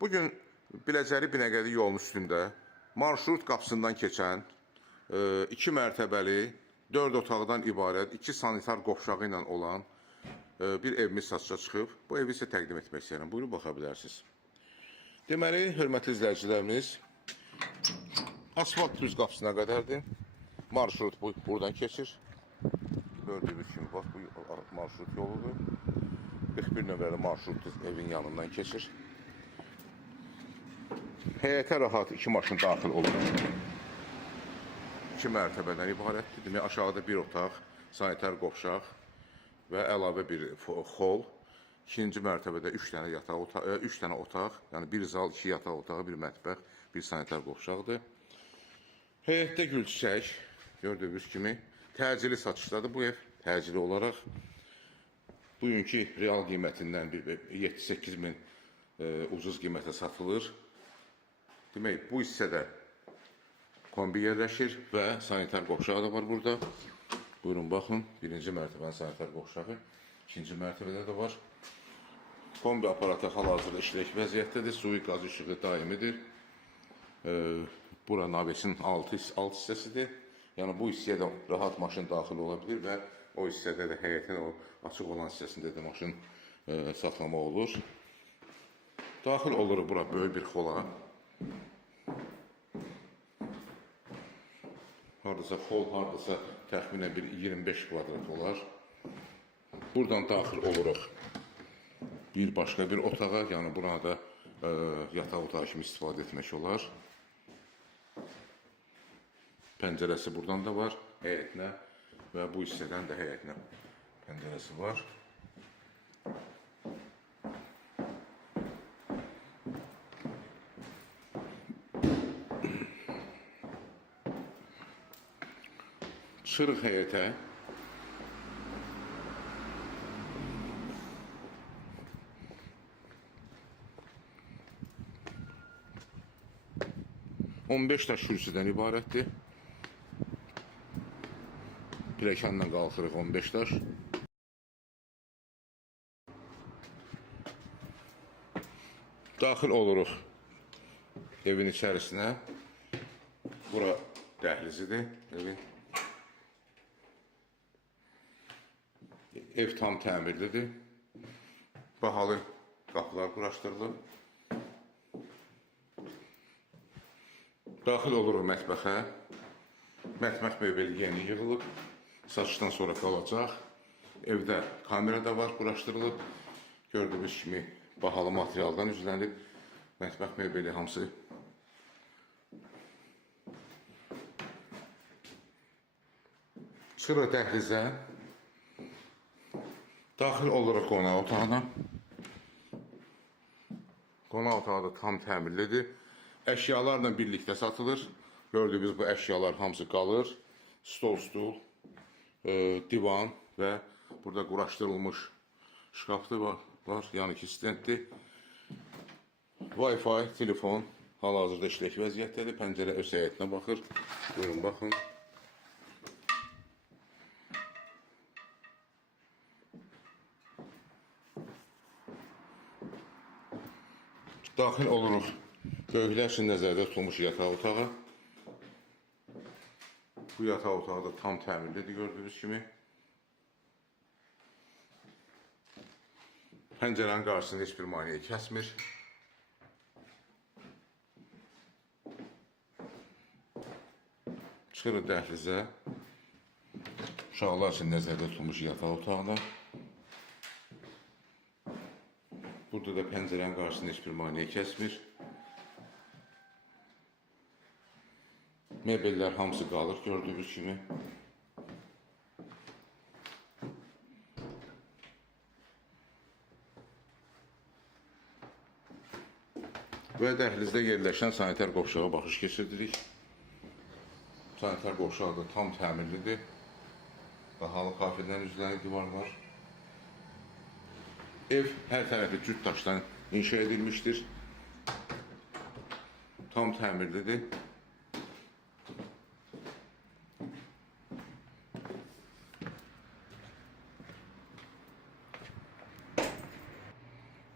Bugün Biləcəri Binəqədi yolunun üstündə marşrut qapısından keçən 2 mərtəbəli, 4 otaqdan ibarət 2 sanitar qovşağı ilə olan bir evimiz satışa çıxıb. Bu evi sizə təqdim etmək istəyirəm. Buyurun, baxa bilərsiniz. Deməli, hörmətli izləyicilərimiz, asfalt düz qapısına qədərdir. Marşrut buradan keçir. Gördüyünüz kimi, bax, bu marşrut yoludur. 41 nömrəli marşrut evin yanından keçir. Həyətə rahat 2 maşın daxil olur. 2 mərtəbədən ibarətdir. Demək, aşağıda bir otaq, sanitar qovşaq və əlavə bir xol. İkinci mərtəbədə 3 dənə otaq, yəni bir zal, 2 yataq otağı, bir mətbəx, bir sanitar qovşaqdır. Həyətdə gül çiçək, gördüyünüz kimi, təcili satışdadır bu ev, təcili olaraq. Bugünkü real qiymətindən 7-8 min ucuz qiymətə satılır. Demək, bu hissədə kombi yerləşir və sanitar qovşağı da var burada. Buyurun, baxın, birinci mərtəbənin sanitar qovşağı, ikinci mərtəbədə də var. Kombi aparatı hal-hazırda işlək vəziyyətdədir, suyu, qaz işığı daimidir. Bura navesin alt hissəsidir. Yəni, bu hissəyə də rahat maşın daxil ola bilir və o hissədə də həyətin o açıq olan hissəsində də maşın saxlama olur. Daxil olur bura böyük bir xola. Hardasa xol, hardasa təxminən bir 25 kvadrat olar. Buradan daxil oluruq bir başqa bir otağa, yəni burada yataq otağı kimi istifadə etmək olar. Pəncərəsi buradan da var həyətinə və bu hissədən də həyətinə pəncərəsi var. Çıxırıq həyətə. On 15 daş kürsüdən ibarətdir. Pilləkənlə qalxırıq 15 daş. Daxil oluruq evin içərisinə. Bura dəhlizidir evin. Ev tam təmirlidir. Bahalı qapılar quraşdırılıb. Daxil oluruq mətbəxə. Mətbəx mebeli yeni yığılıb. Satışdan sonra qalacaq. Evdə kamera da var, quraşdırılıb. Gördüyünüz kimi bahalı materialdan üzlənib. Mətbəx mebeli hamısı. Çıxırıq dəhlizə. Daxil oluruq qonaq otağına. Qonaq otağı da tam təmirlidir. Əşyalarla birlikdə satılır. Gördüyünüz bu əşyalar hamısı qalır. Stol, stul, divan və burada quraşdırılmış şkafdır var. Yəni ki, stenddir. Wi-Fi, telefon hal-hazırda işlək vəziyyətdədir. Pəncərə öz həyətinə baxır. Buyurun, baxın. Daxil oluruq böyüklər üçün nəzərdə tutulmuş yataq otağı. Bu yataq otağı da tam təmirlidir, gördüyünüz kimi. Pəncərənin qarşısında heç bir maneə kəsmir. Çıxırıq dəhlizə. Uşaqlar üçün nəzərdə tutulmuş yataq otağına. Burada da pəncərənin qarşısında heç bir maneə kəsmir. Mebellər hamısı qalır, gördüyünüz kimi. Və dəhlizdə yerləşən sanitar qovşağa baxış keçirdirik. Sanitar qovşağı da tam təmirlidir. Bahalı xafirdən üzlənib divarlar. Ev hər tərəfi cüt daşdan inşa edilmişdir. Tam təmirlidir.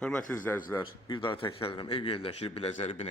Hörmətli izləyicilər, bir daha təkrar edirəm, ev yerləşir Biləcəri Binəqədi